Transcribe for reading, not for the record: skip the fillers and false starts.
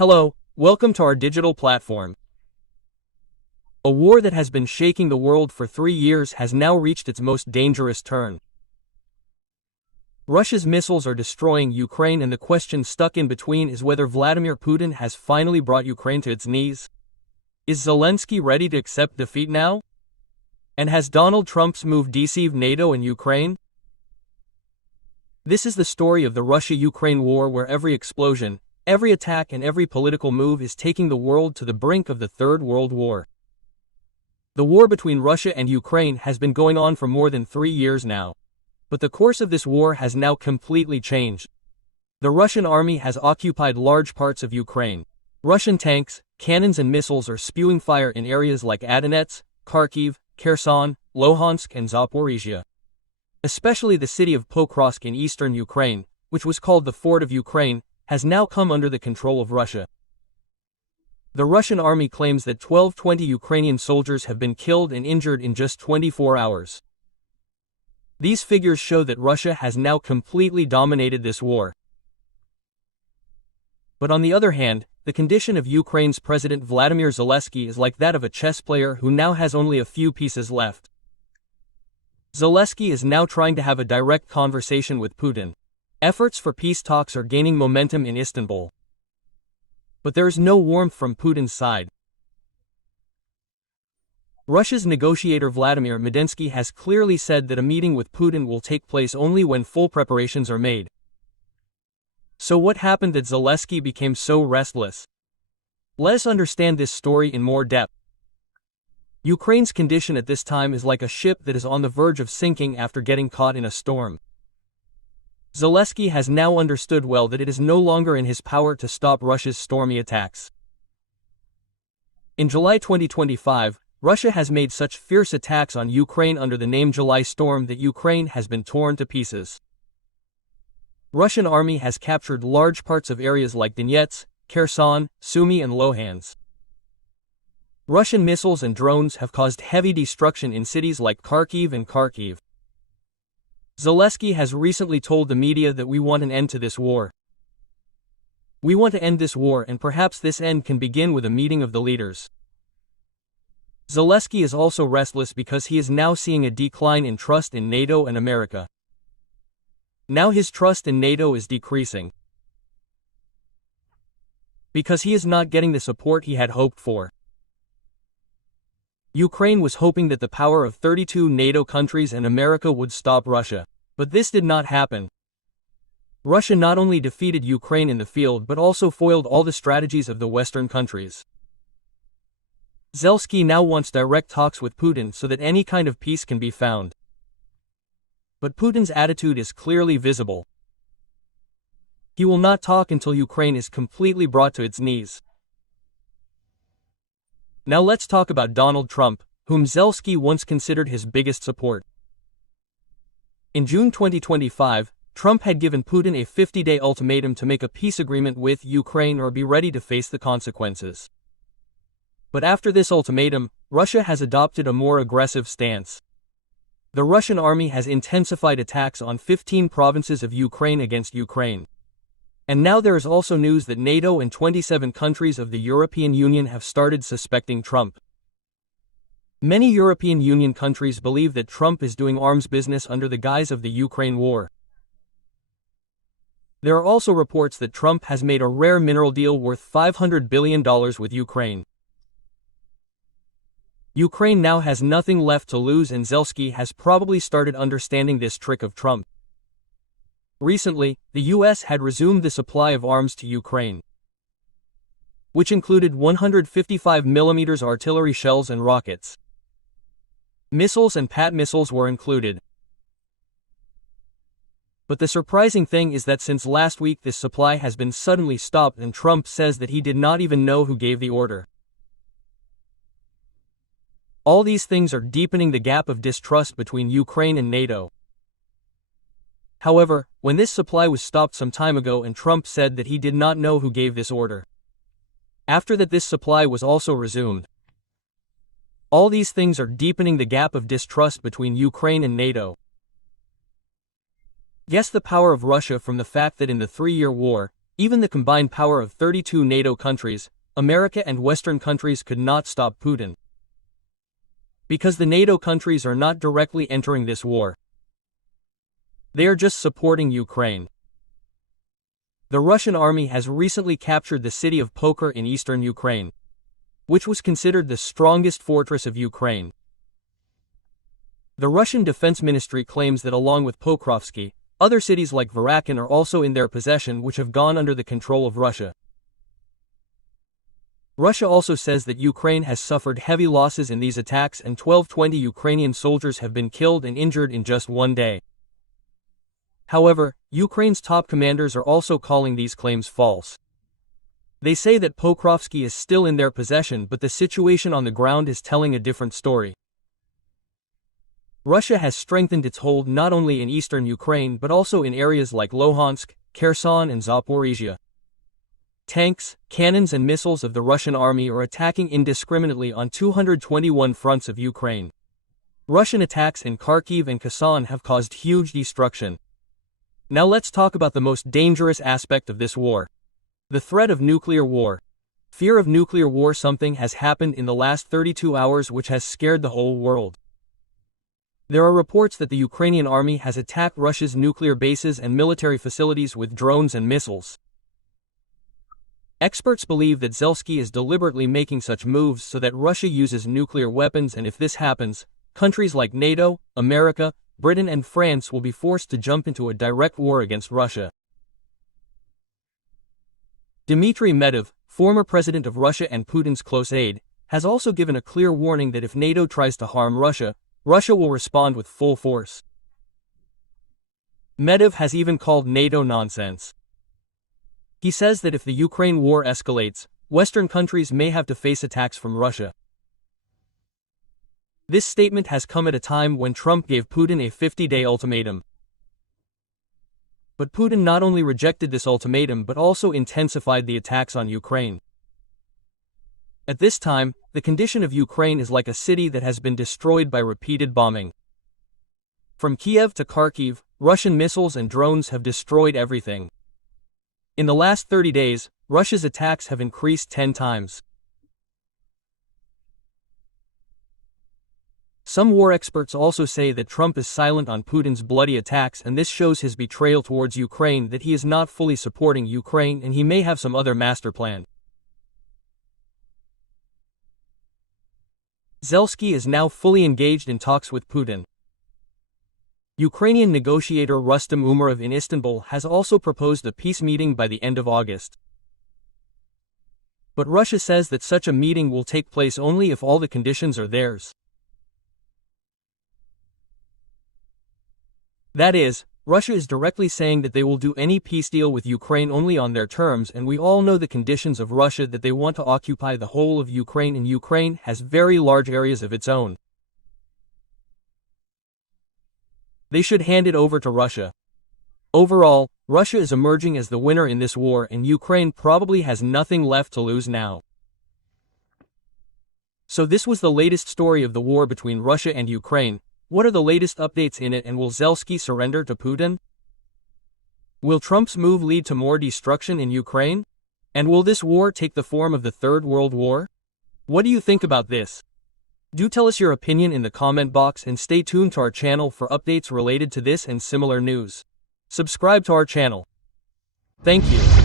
Hello, welcome to our digital platform. A war that has been shaking the world for 3 years has now reached its most dangerous turn. Russia's missiles are destroying Ukraine, and the question stuck in between is whether Vladimir Putin has finally brought Ukraine to its knees. Is Zelensky ready to accept defeat now? And has Donald Trump's move deceived NATO and Ukraine? This is the story of the Russia-Ukraine war, where every explosion, every attack and every political move is taking the world to the brink of the Third World War. The war between Russia and Ukraine has been going on for more than 3 years now. But the course of this war has now completely changed. The Russian army has occupied large parts of Ukraine. Russian tanks, cannons and missiles are spewing fire in areas like Donetsk, Kharkiv, Kherson, Luhansk and Zaporizhia. Especially the city of Pokrovsk in eastern Ukraine, which was called the Fort of Ukraine, has now come under the control of Russia. The Russian army claims that 1,220 Ukrainian soldiers have been killed and injured in just 24 hours. These figures show that Russia has now completely dominated this war. But on the other hand, the condition of Ukraine's President Vladimir Zelensky is like that of a chess player who now has only a few pieces left. Zelensky is now trying to have a direct conversation with Putin. Efforts for peace talks are gaining momentum in Istanbul. But there is no warmth from Putin's side. Russia's negotiator Vladimir Medinsky has clearly said that a meeting with Putin will take place only when full preparations are made. So what happened that Zelensky became so restless? Let us understand this story in more depth. Ukraine's condition at this time is like a ship that is on the verge of sinking after getting caught in a storm. Zelensky has now understood well that it is no longer in his power to stop Russia's stormy attacks. In July 2025, Russia has made such fierce attacks on Ukraine under the name July Storm that Ukraine has been torn to pieces. Russian army has captured large parts of areas like Donetsk, Kherson, Sumy and Luhansk. Russian missiles and drones have caused heavy destruction in cities like Kharkiv and Kharkiv. Zelensky has recently told the media that we want an end to this war. We want to end this war, and perhaps this end can begin with a meeting of the leaders. Zelensky is also restless because he is now seeing a decline in trust in NATO and America. Now his trust in NATO is decreasing because he is not getting the support he had hoped for. Ukraine was hoping that the power of 32 NATO countries and America would stop Russia, but this did not happen. Russia not only defeated Ukraine in the field but also foiled all the strategies of the Western countries. Zelensky now wants direct talks with Putin so that any kind of peace can be found. But Putin's attitude is clearly visible. He will not talk until Ukraine is completely brought to its knees. Now let's talk about Donald Trump, whom Zelensky once considered his biggest support. In June 2025, Trump had given Putin a 50-day ultimatum to make a peace agreement with Ukraine or be ready to face the consequences. But after this ultimatum, Russia has adopted a more aggressive stance. The Russian army has intensified attacks on 15 provinces of Ukraine against Ukraine. And now there is also news that NATO and 27 countries of the European Union have started suspecting Trump. Many European Union countries believe that Trump is doing arms business under the guise of the Ukraine war. There are also reports that Trump has made a rare mineral deal worth $500 billion with Ukraine. Ukraine now has nothing left to lose, and Zelensky has probably started understanding this trick of Trump. Recently, the US had resumed the supply of arms to Ukraine, which included 155mm artillery shells and rockets. Missiles and PAT missiles were included. But the surprising thing is that since last week this supply has been suddenly stopped, and Trump says that he did not even know who gave the order. All these things are deepening the gap of distrust between Ukraine and NATO. However, when this supply was stopped some time ago and Trump said that he did not know who gave this order, after that this supply was also resumed. All these things are deepening the gap of distrust between Ukraine and NATO. Guess the power of Russia from the fact that in the 3-year war, Even the combined power of 32 NATO countries, America and Western countries could not stop Putin. Because the NATO countries are not directly entering this war. They are just supporting Ukraine. The Russian army has recently captured the city of Poker in eastern Ukraine, which was considered the strongest fortress of Ukraine. The Russian Defense Ministry claims that along with Pokrovsky, other cities like Varakin are also in their possession, which have gone under the control of Russia. Russia also says that Ukraine has suffered heavy losses in these attacks and 1,220 Ukrainian soldiers have been killed and injured in just one day. However, Ukraine's top commanders are also calling these claims false. They say that Pokrovsky is still in their possession, but the situation on the ground is telling a different story. Russia has strengthened its hold not only in eastern Ukraine but also in areas like Luhansk, Kherson and Zaporizhia. Tanks, cannons and missiles of the Russian army are attacking indiscriminately on 221 fronts of Ukraine. Russian attacks in Kharkiv and Kherson have caused huge destruction. Now let's talk about the most dangerous aspect of this war. The threat of nuclear war. Fear of nuclear war. Something has happened in the last 32 hours which has scared the whole world. There are reports that the Ukrainian army has attacked Russia's nuclear bases and military facilities with drones and missiles. Experts believe that Zelensky is deliberately making such moves so that Russia uses nuclear weapons, and if this happens, countries like NATO, America, Britain and France will be forced to jump into a direct war against Russia. Dmitry Medvedev, former president of Russia and Putin's close aide, has also given a clear warning that if NATO tries to harm Russia, Russia will respond with full force. Medvedev has even called NATO nonsense. He says that if the Ukraine war escalates, Western countries may have to face attacks from Russia. This statement has come at a time when Trump gave Putin a 50-day ultimatum. But Putin not only rejected this ultimatum but also intensified the attacks on Ukraine. At this time, the condition of Ukraine is like a city that has been destroyed by repeated bombing. From Kiev to Kharkiv, Russian missiles and drones have destroyed everything. In the last 30 days, Russia's attacks have increased 10 times. Some war experts also say that Trump is silent on Putin's bloody attacks, and this shows his betrayal towards Ukraine, that he is not fully supporting Ukraine and he may have some other master plan. Zelensky is now fully engaged in talks with Putin. Ukrainian negotiator Rustem Umerov in Istanbul has also proposed a peace meeting by the end of August. But Russia says that such a meeting will take place only if all the conditions are theirs. That is, Russia is directly saying that they will do any peace deal with Ukraine only on their terms, and we all know the conditions of Russia, that they want to occupy the whole of Ukraine, and Ukraine has very large areas of its own. They should hand it over to Russia. Overall, Russia is emerging as the winner in this war, and Ukraine probably has nothing left to lose now. So this was the latest story of the war between Russia and Ukraine. What are the latest updates in it, and will Zelensky surrender to Putin? Will Trump's move lead to more destruction in Ukraine? And will this war take the form of the Third World War? What do you think about this? Do tell us your opinion in the comment box, and stay tuned to our channel for updates related to this and similar news. Subscribe to our channel. Thank you.